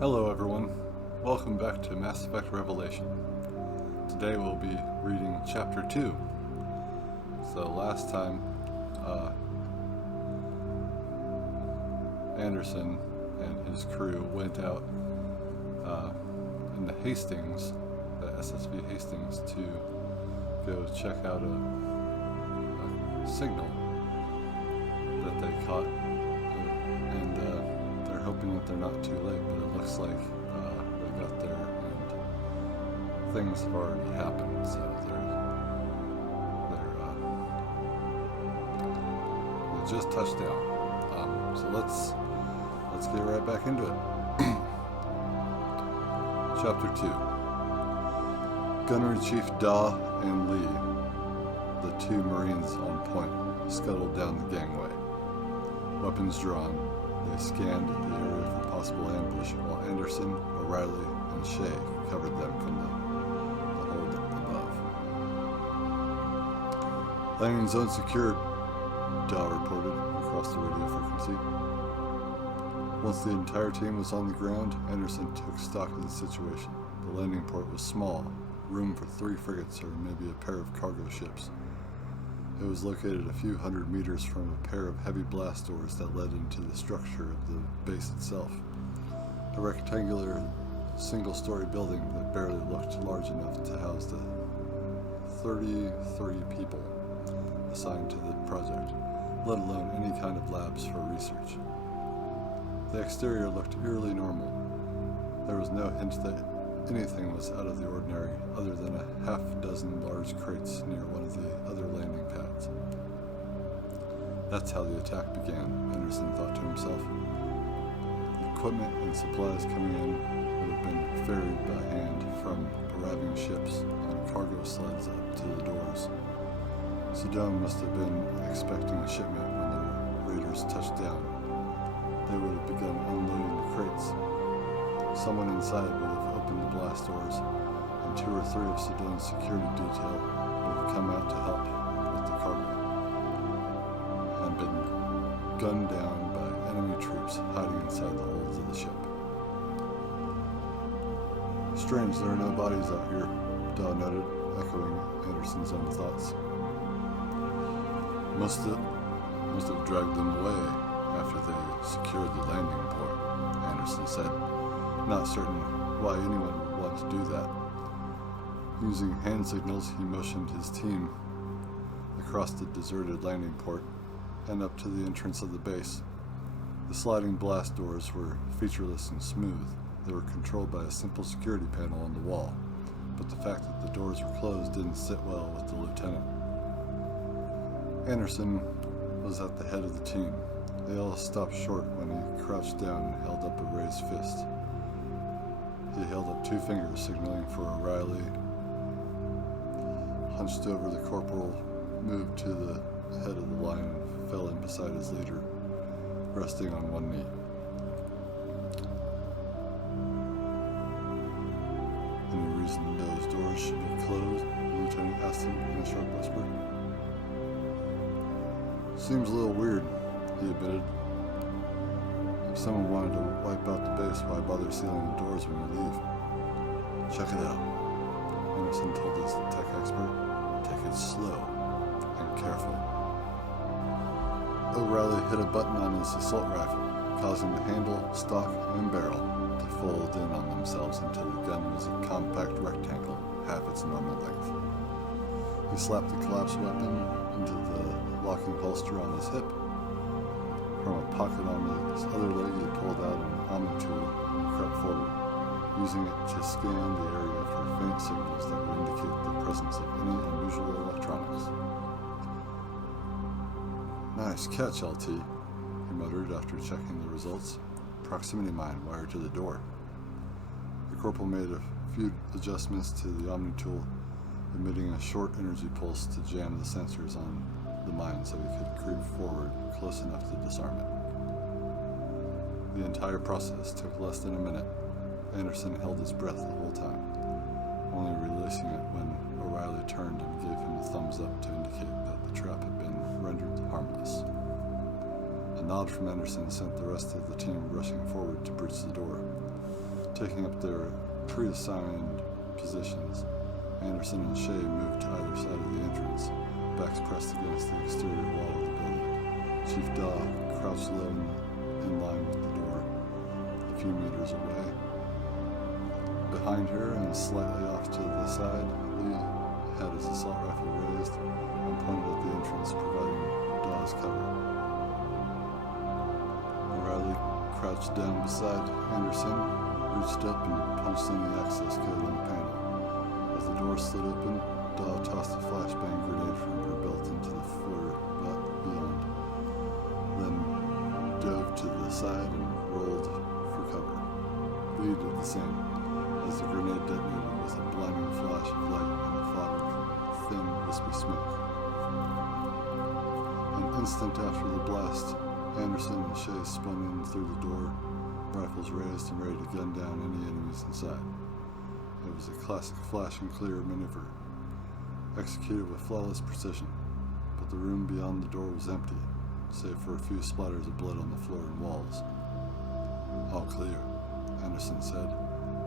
Hello everyone, welcome back to Mass Effect Revelation. Today we'll be reading Chapter 2. So last time, Anderson and his crew went out in the Hastings, the SSV Hastings, to go check out a signal that they caught, and they're hoping that they're not too late, but it looks like they got there and things have already happened, so they just touched down. So let's get right back into it. Chapter 2. Gunnery Chief Da and Lee, the two Marines on point, scuttled down the gangway. Weapons drawn, they scanned the area for possible ambush while Anderson, O'Reilly, and Shea covered them from the hold above. Landing zone secured, Da reported across the radio frequency. Once the entire team was on the ground, Anderson took stock of the situation. The landing port was small, room for 3 frigates or maybe a pair of cargo ships. It was located a few hundred meters from a pair of heavy blast doors that led into the structure of the base itself. A rectangular, single-story building that barely looked large enough to house the 30 people assigned to the project, let alone any kind of labs for research. The exterior looked eerily normal. There was no hint that anything was out of the ordinary, other than a half-dozen large crates near one of the other landing pads. That's how the attack began, Anderson thought to himself. The equipment and supplies coming in would have been ferried by hand from arriving ships on cargo sleds up to the doors. Sedone must have been expecting a shipment when the raiders touched down. They would have begun unloading the crates. Someone inside would have opened the blast doors, and 2 or 3 of Sedone's security detail would have come out to help with the cargo, and been gunned down by enemy troops hiding inside the holds of the ship. Strange there are no bodies out here, Da noted, echoing Anderson's own thoughts. Must have dragged them away after they secured the landing port, Anderson said, not certain why anyone would want to do that. Using hand signals, he motioned his team across the deserted landing port and up to the entrance of the base. The sliding blast doors were featureless and smooth. They were controlled by a simple security panel on the wall, but the fact that the doors were closed didn't sit well with the lieutenant. Anderson was at the head of the team. They all stopped short when he crouched down and held up a raised fist. He held up 2 fingers, signaling for O'Reilly. Hunched over, the corporal moved to the head of the line and fell in beside his leader, resting on one knee. Any reason those doors should be closed? The lieutenant asked him in a sharp whisper. Seems a little weird, he admitted. If someone wanted to wipe out the base, why bother sealing the doors when you leave? Check it out, Anderson told his tech expert. Take it slow and careful. O'Reilly hit a button on his assault rifle, causing the handle, stock, and barrel to fold in on themselves until the gun was a compact rectangle, half its normal length. He slapped the collapsed weapon into the locking holster on his hip. From a pocket on his other leg, he pulled out an Omni tool and crept forward, using it to scan the area for faint signals that would indicate the presence of any unusual electronics. Nice catch, LT, he muttered after checking the results. Proximity mine wired to the door. The corporal made a few adjustments to the Omni tool, emitting a short energy pulse to jam the sensors on the mine so he could creep forward close enough to disarm it. The entire process took less than a minute. Anderson held his breath the whole time, only releasing it when O'Reilly turned and gave him a thumbs up to indicate that the trap had been rendered harmless. A nod from Anderson sent the rest of the team rushing forward to breach the door. Taking up their preassigned positions, Anderson and Shea moved to either side of the entrance, backs pressed against the exterior wall of the building. Chief Daw crouched low in line with the door, a few meters away. Behind her and slightly off to the side, Lee had his assault rifle raised and pointed at the entrance, providing Daw's cover. O'Reilly crouched down beside Anderson, reached up and punched in the access code on the panel. As the door slid open, Daw tossed a flashbang grenade from her belt into the foyer beyond, then dove to the side and rolled for cover. Lee did the same, as the grenade detonated with a blinding flash of light and a fog of thin, wispy smoke. An instant after the blast, Anderson and Shea spun in through the door, rifles raised and ready to gun down any enemies inside. It was a classic flash and clear maneuver, executed with flawless precision, but the room beyond the door was empty, save for a few splatters of blood on the floor and walls. "All clear," Anderson said,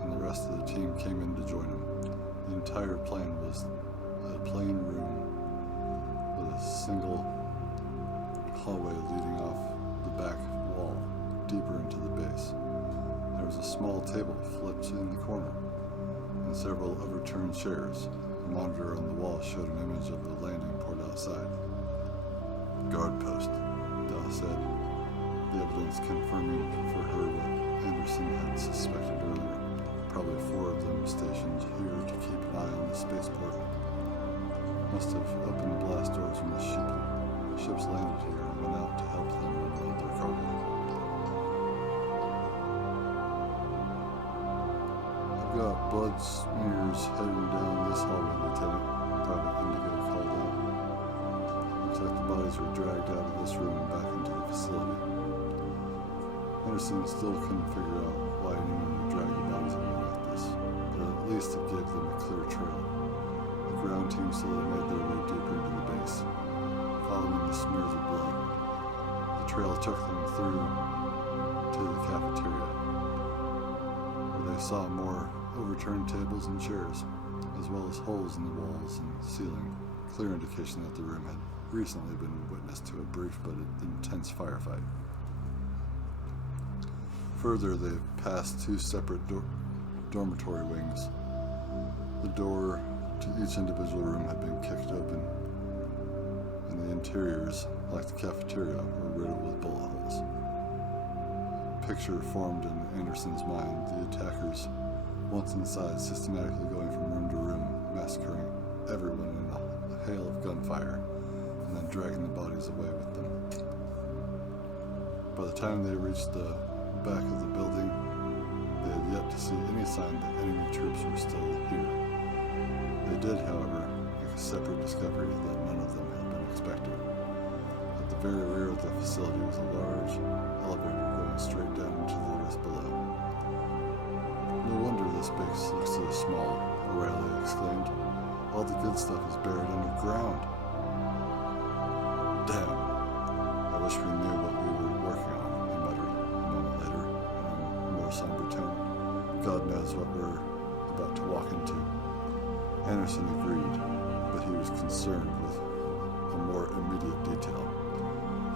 and the rest of the team came in to join him. The entire plane was a plain room with a single hallway leading off the back wall, deeper into the base. There was a small table flipped in the corner, and several overturned chairs. A monitor on the wall showed an image of the landing port outside. "Guard post," Daw said, the evidence confirming for her what Anderson had suspected earlier. Probably 4 of them stationed here to keep an eye on the spaceport. Must have opened blast doors when the ships landed here and went out to help them unload their cargo. "I've got blood smears heading down this hallway, Lieutenant," Private Indigo called out. "Looks like the bodies were dragged out of this room and back into the facility." Anderson still couldn't figure out why anyone would drag the bodies away like this, but at least it gave them a clear trail. The ground team slowly made their way deeper into the base, following the smears of blood. The trail took them through to the cafeteria, where they saw more overturned tables and chairs, as well as holes in the walls and ceiling, clear indication that the room had recently been witness to a brief but intense firefight. Further, they passed 2 separate dormitory wings. The door to each individual room had been kicked open, and the interiors, like the cafeteria, were riddled with bullet holes. A picture formed in Anderson's mind, the attackers, once inside, systematically going from room to room, massacring everyone in a hail of gunfire, and then dragging the bodies away with them. By the time they reached the back of the building, they had yet to see any sign that enemy troops were still here. They did, however, make a separate discovery that none of them had been expecting. At the very rear of the facility was a large elevator going straight down into the earth below. "No wonder this base looks so small," O'Reilly exclaimed. "All the good stuff is buried underground." "Damn, I wish we knew what we were working on," he muttered a moment later in a more somber tone. "God knows what we're about to walk into." Anderson agreed, but he was concerned with a more immediate detail.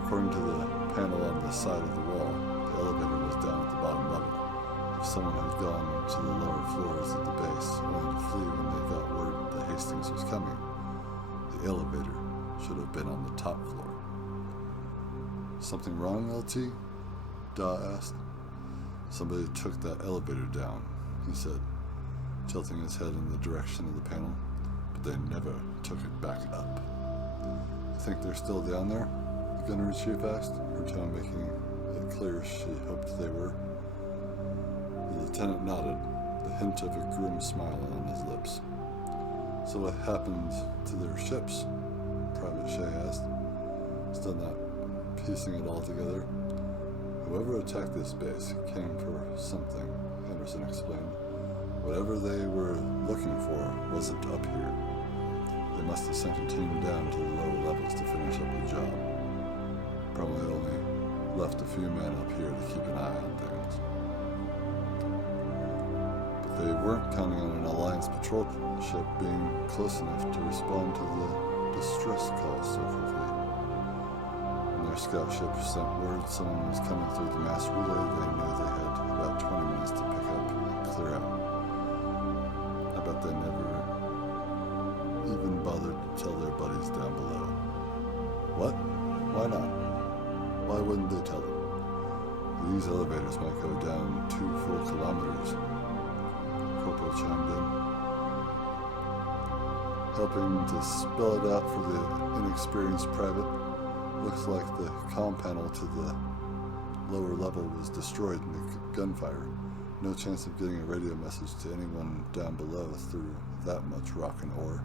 According to the panel on the side of the wall, the elevator was down at the bottom level. If someone had gone to the lower floors of the base only to flee when they got word that Hastings was coming, the elevator should have been on the top floor. "Something wrong, LT?" Daw asked. "Somebody took that elevator down," he said, tilting his head in the direction of the panel, "but they never took it back up." "You think they're still down there?" the gunnery chief asked, her tone making it clear she hoped they were. The lieutenant nodded, the hint of a grim smile on his lips. "So what happened to their ships?" Private Shea asked, still not piecing it all together. "Whoever attacked this base came for something," Anderson explained. "Whatever they were looking for wasn't up here. They must have sent a team down to the lower levels to finish up the job. Probably only left a few men up here to keep an eye on things." They weren't counting on an Alliance patrol ship being close enough to respond to the distress calls so quickly. When their scout ship sent word someone was coming through the mass relay, they knew they had about 20 minutes to pick up and clear out. I bet they never even bothered to tell their buddies down below. What? Why not? Why wouldn't they tell them? These elevators might go down 2 full kilometers. Corporal chimed in, helping to spell it out for the inexperienced private. Looks like the comm panel to the lower level was destroyed in the gunfire. No chance of getting a radio message to anyone down below through that much rock and ore.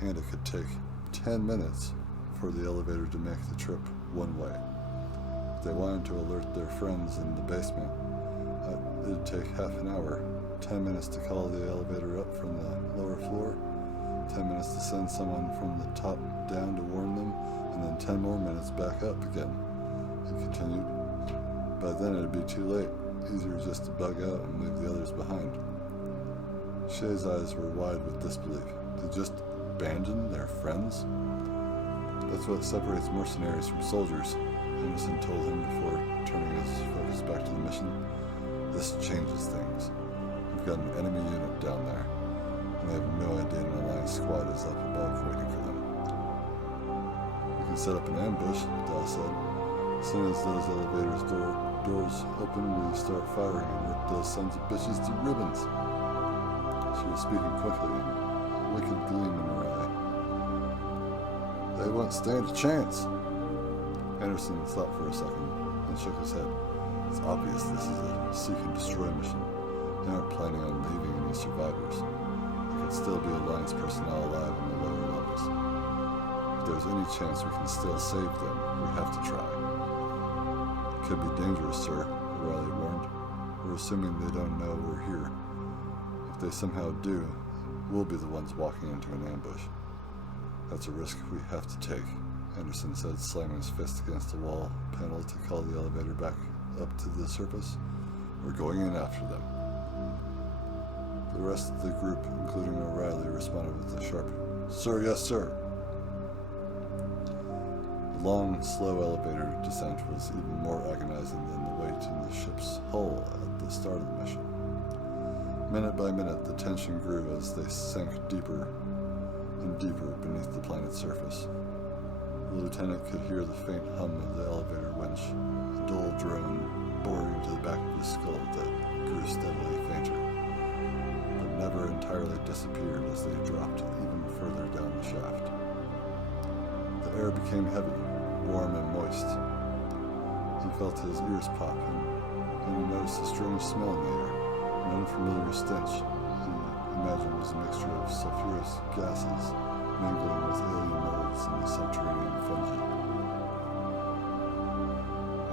And it could take 10 minutes for the elevator to make the trip one way. If they wanted to alert their friends in the basement, it'd take half an hour. 10 minutes to call the elevator up from the lower floor, 10 minutes to send someone from the top down to warn them, and then 10 more minutes back up again. He continued. By then it'd be too late. Easier just to bug out and leave the others behind. Shay's eyes were wide with disbelief. They just abandon their friends? That's what separates mercenaries from soldiers, Anderson told him before turning his focus back to the mission. This changes things. We've got an enemy unit down there, and they have no idea an Alliance squad is up above waiting for them. We can set up an ambush, Dahl said. As soon as those elevators doors open, we start firing and rip those sons of bitches to ribbons. She was speaking quickly, and a wicked gleam in her eye. They won't stand a chance. Anderson thought for a second, then shook his head. It's obvious this is a seek and destroy mission. They aren't planning on leaving any survivors. There could still be Alliance personnel alive in the lower levels. If there's any chance we can still save them, we have to try. It could be dangerous, sir, O'Reilly warned. We're assuming they don't know we're here. If they somehow do, we'll be the ones walking into an ambush. That's a risk we have to take, Anderson said, slamming his fist against the wall panel to call the elevator back up to the surface. We're going in after them. The rest of the group, including O'Reilly, responded with a sharp, "Sir, yes, sir." The long, slow elevator descent was even more agonizing than the weight in the ship's hull at the start of the mission. Minute by minute, the tension grew as they sank deeper and deeper beneath the planet's surface. The lieutenant could hear the faint hum of the elevator winch, a dull drone boring into the back of his skull that grew steadily fainter, but never entirely disappeared as they dropped even further down the shaft. The air became heavy, warm and moist. He felt his ears pop, and he noticed a strange smell in the air, an unfamiliar stench he imagined was a mixture of sulfurous gases mingling with alien molds and subterranean fungi.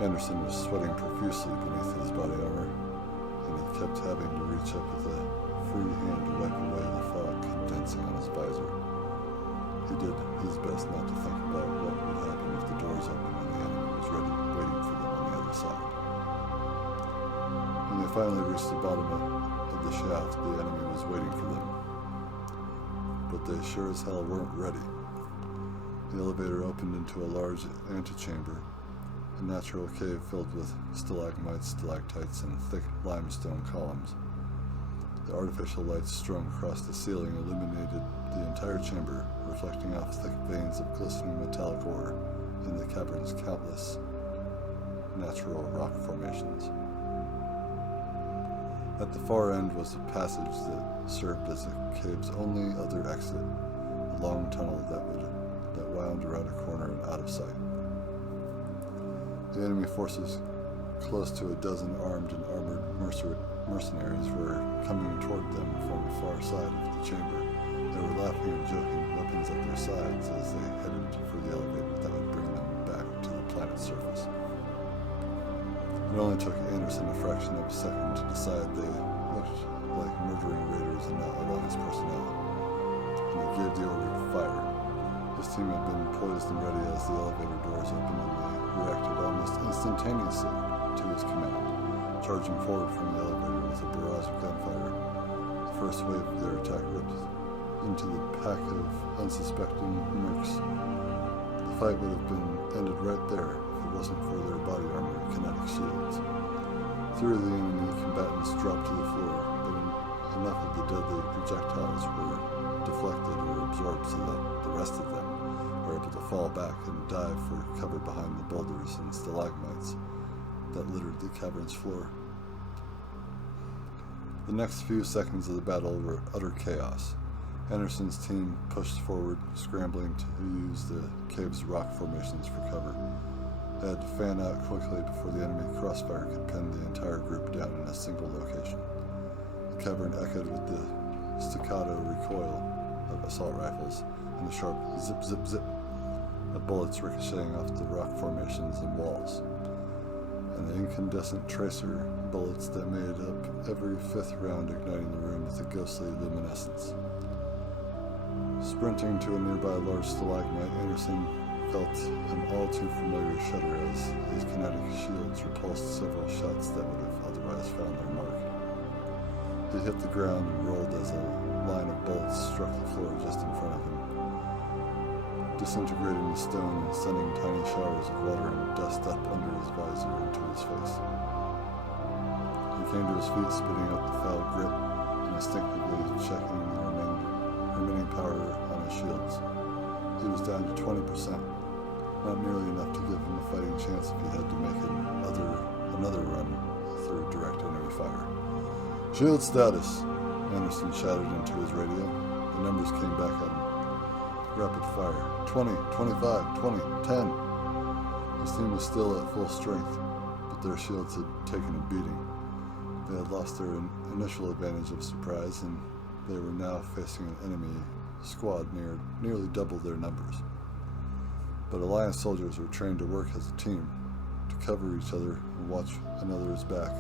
Anderson was sweating profusely beneath his body armor, and he kept having to reach up with a free hand to wipe away the fog condensing on his visor. He did his best not to think about what would happen if the doors opened and the enemy was ready, waiting for them on the other side. When they finally reached the bottom of the shaft, the enemy was waiting for them. But they sure as hell weren't ready. The elevator opened into a large antechamber, a natural cave filled with stalagmites, stalactites, and thick limestone columns. The artificial lights strung across the ceiling illuminated the entire chamber, reflecting off thick veins of glistening metallic ore in the cavern's countless natural rock formations. At the far end was a passage that served as the cave's only other exit, a long tunnel that wound around a corner and out of sight. The enemy forces, close to a dozen armed and armored mercenaries, were coming toward them from the far side of the chamber. They were laughing and joking, weapons at their sides as they headed for the elevator that would bring them back to the planet's surface. It only took Anderson a fraction of a second to decide they looked like murdering raiders and not Alliance personnel, and he gave the order to fire. His team had been poised and ready as the elevator doors opened, and they reacted almost instantaneously to his command, charging forward from the elevator with a barrage of gunfire. first wave of their attack ripped into the pack of unsuspecting mercs. The fight would have been ended right there if it wasn't for their body armor and kinetic shields. Three of the enemy combatants dropped to the floor, but enough of the deadly projectiles were deflected or absorbed so that the rest of them were able to fall back and dive for cover behind the boulders and stalagmites that littered the cavern's floor. The next few seconds of the battle were utter chaos. Anderson's team pushed forward, scrambling to use the cave's rock formations for cover. They had to fan out quickly before the enemy crossfire could pin the entire group down in a single location. The cavern echoed with the staccato recoil of assault rifles and the sharp zip, zip, zip of bullets ricocheting off the rock formations and walls, and the incandescent tracer bullets that made up every fifth round, igniting the room with a ghostly luminescence. Sprinting to a nearby large stalagmite, Anderson felt an all-too-familiar shudder as his kinetic shields repulsed several shots that would have otherwise found their mark. He hit the ground and rolled as a line of bullets struck the floor just in front of him, disintegrating the stone and sending tiny showers of water and dust up under his visor into his face. He came to his feet, spitting out the foul grit and instinctively checking the remaining power on his shields. He was down to 20%, not nearly enough to give him a fighting chance if he had to make another run through direct enemy fire. "Shield status," Anderson shouted into his radio. The numbers came back at him. Rapid fire. 20, 25, 20, 10. His team was still at full strength, but their shields had taken a beating. They had lost their initial advantage of surprise, and they were now facing an enemy squad nearly double their numbers. But Alliance soldiers were trained to work as a team, to cover each other and watch another's back.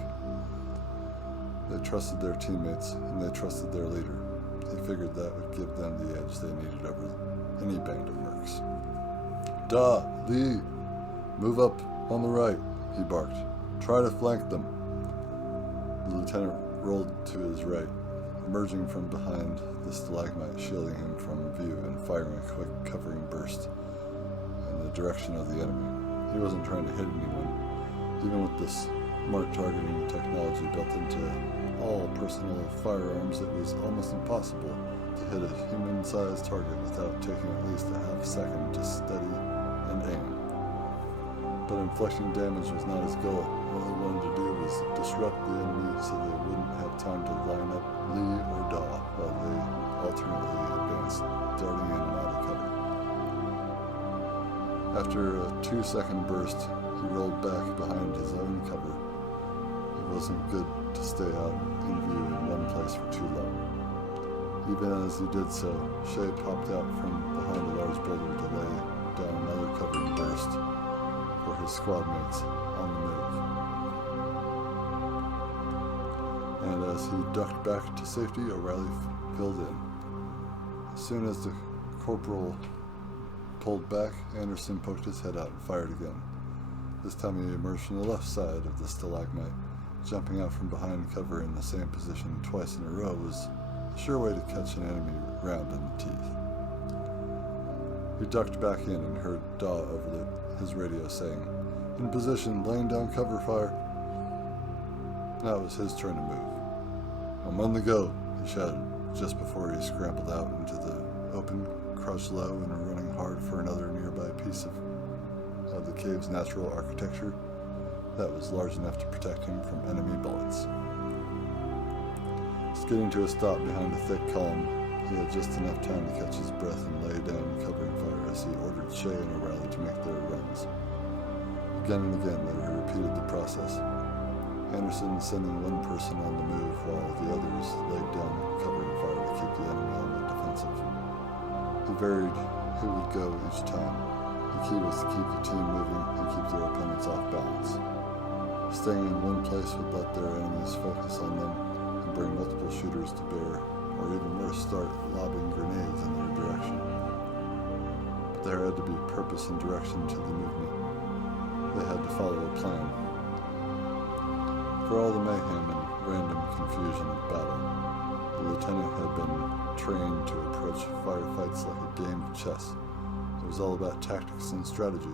They trusted their teammates, and they trusted their leader. He figured that would give them the edge they needed over any band of mercs. "Da, Lee, move up on the right," he barked. "Try to flank them." The lieutenant rolled to his right, emerging from behind the stalagmite, shielding him from view and firing a quick covering burst in the direction of the enemy. He wasn't trying to hit anyone. Even with this smart targeting technology built into all personal firearms, it was almost impossible to hit a human-sized target without taking at least a half second to steady and aim. But inflicting damage was not his goal. All he wanted to do was disrupt the enemy so they wouldn't have time to line up Lee or Daw while they alternately advanced, darting in and out of cover. After a 2-second burst, he rolled back behind his own cover. It wasn't good to stay out in view in one place for too long. Even as he did so, Shay popped out from behind a large boulder to lay down another covering burst for his squad mates on the move. And as he ducked back to safety, O'Reilly filled in. As soon as the corporal pulled back, Anderson poked his head out and fired again. This time he emerged from the left side of the stalagmite. Jumping out from behind cover in the same position twice in a row was a sure way to catch an enemy round in the teeth. He ducked back in and heard Daw over his radio saying, "In position, laying down cover fire." Now it was his turn to move. "I'm on the go," he shouted, just before he scrambled out into the open, crouched low, and running hard for another nearby piece of the cave's natural architecture that was large enough to protect him from enemy bullets. Skidding to a stop behind a thick column, he had just enough time to catch his breath and lay down covering fire as he ordered Shay and O'Reilly to make their runs. Again and again they repeated the process, Anderson sending one person on the move while the others laid down covering fire to keep the enemy on the defensive. He varied who would go each time. The key was to keep the team moving and keep their opponents off balance. Staying in one place would let their enemies focus on them and bring multiple shooters to bear, or even worse, start lobbing grenades in their direction. But there had to be purpose and direction to the movement. They had to follow a plan. For all the mayhem and random confusion of battle, the lieutenant had been trained to approach firefights like a game of chess. It was all about tactics and strategy,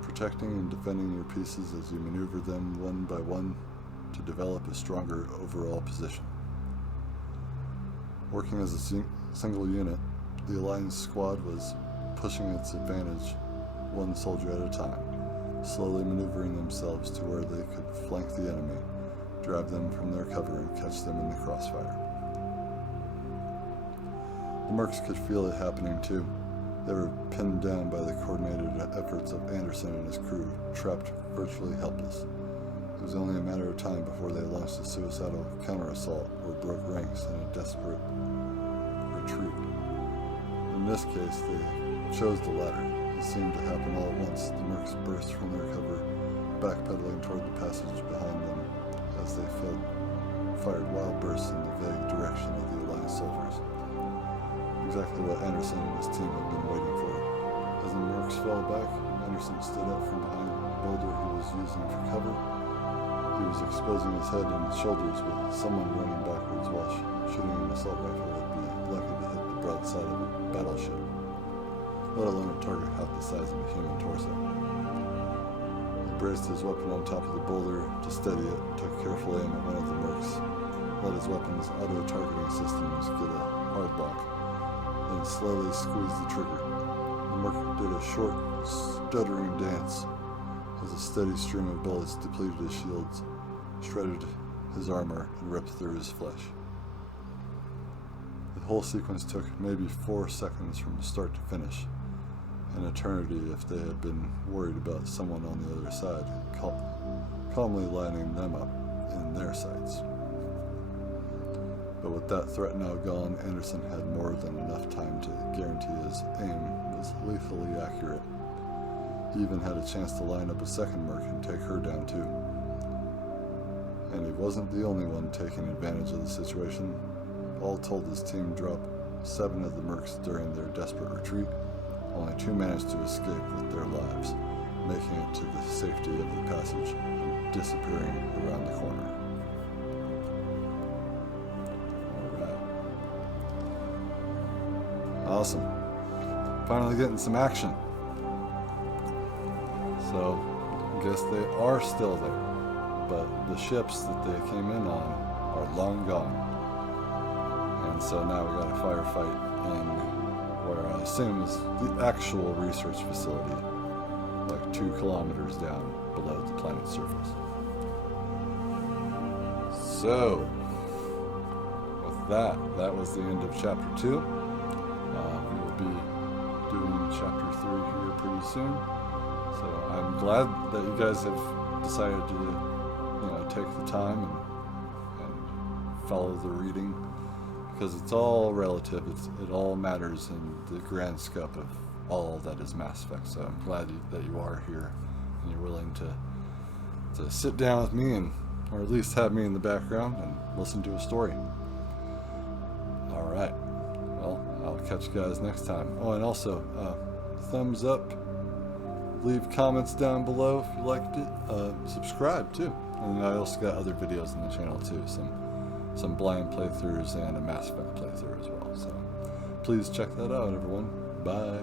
protecting and defending your pieces as you maneuver them one by one to develop a stronger overall position. Working as a single unit, the Alliance squad was pushing its advantage one soldier at a time, slowly maneuvering themselves to where they could flank the enemy, drive them from their cover, and catch them in the crossfire. The mercs could feel it happening too. They were pinned down by the coordinated efforts of Anderson and his crew, trapped virtually helpless. It was only a matter of time before they launched a suicidal counter-assault or broke ranks in a desperate retreat. In this case, they chose the latter. It seemed to happen all at once. The mercs burst from their cover, backpedaling toward the passage behind them as they fired wild bursts in the vague direction of the Alliance soldiers. Exactly what Anderson and his team had been waiting for. As the mercs fell back, Anderson stood up from behind the boulder he was using for cover. He was exposing his head and shoulders with someone running backwards while shooting an assault rifle would be lucky to hit the broadside of a battleship, let alone a target half the size of a human torso. He braced his weapon on top of the boulder to steady it, took careful aim at one of the mercs, let his weapon's auto-targeting systems get a hard lock, then slowly squeezed the trigger. The merc did a short, stuttering dance as a steady stream of bullets depleted his shields, shredded his armor, and ripped through his flesh. The whole sequence took maybe 4 seconds from start to finish, an eternity if they had been worried about someone on the other side, calmly lining them up in their sights. But with that threat now gone, Anderson had more than enough time to guarantee his aim was lethally accurate. He even had a chance to line up a second merc and take her down too. And he wasn't the only one taking advantage of the situation. All told, his team dropped 7 of the mercs during their desperate retreat. Only 2 managed to escape with their lives, making it to the safety of the passage and disappearing around the corner. Alright. Awesome. Finally getting some action. So, I guess they are still there, but the ships that they came in on are long gone. And so now we got a firefight in where I assume is the actual research facility, like 2 kilometers down below the planet's surface. So, with that was the end of chapter 2. We will be doing chapter 3 here pretty soon. So I'm glad that you guys have decided to, take the time and follow the reading, because it's all relative. It all matters in the grand scope of all that is Mass Effect. So I'm glad that you are here and you're willing to sit down with me or at least have me in the background and listen to a story. All right. Well, I'll catch you guys next time. Oh, and also, thumbs up. Leave comments down below if you liked it. Subscribe too. And I also got other videos on the channel too. Some blind playthroughs and a Mass Effect playthrough as well. So please check that out, everyone. Bye.